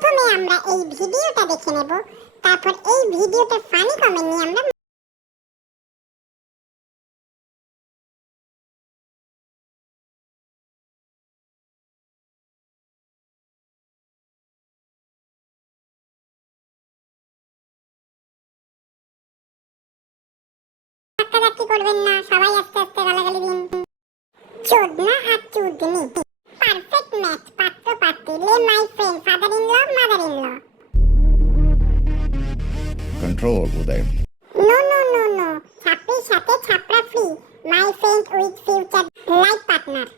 প্রথমে আমরা এই ভিডিওটা দেখে নেব, তারপর এই ভিডিওতে ফানি কমেন্ট নিয়ে আমরা ধাক্কাধাক্কি করবেন না, সবাই আস্তে আস্তে গালাগালি দিন। চোদনা আর চুদনি, পারফেক্ট ম্যাচ, পাত্র পাত্রী, লে my friend, father in law, mother in law. Control, Uday. No no no no, ছাপড়ির সাথে ছাপড়া free, my friend with future life partner.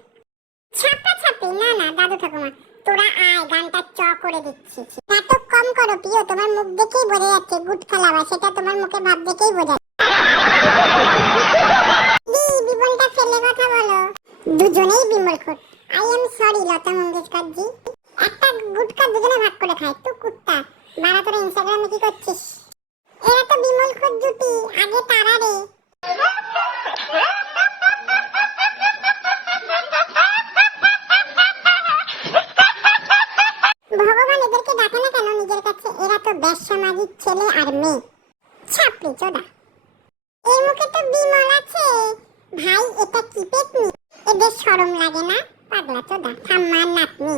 ছাপড়া ছাপড়ি না না দাদু ঠাকুমা, তোরা আয়, গানটা চ করে দিচ্ছি। নাটক কম করো প্রিয়, তোমার মুখ দেখেই বোঝা যাচ্ছে গুড খেলাবা, সেটা তোমার মুখে ভাব দেখেই বোঝা বিমলটা ফেলে কথা বলো। দুজনেই বিমলখোর। I am sorry Lata Mangeshkar জি। একটা গুটকা দুজনে ভাগ করে খায়, তুই কুত্তা বাড়া। তোরা ইনস্টাগ্রামে কি করছিস? এরা তো বিমলখোর জুটি, আগে তারা রে। ভগবান এদেরকে ডাকে না কেন নিজের কাছে? এরা তো বেশ্যামাজির ছেলে আর মেয়ে। ছাপড়ি চোদা, এর মুখে তো বিমল আছে ভাই, এটা কি পেতনি? এদের শরম লাগে না? পাগলা চোদা, ঠাম্মার নাতনি।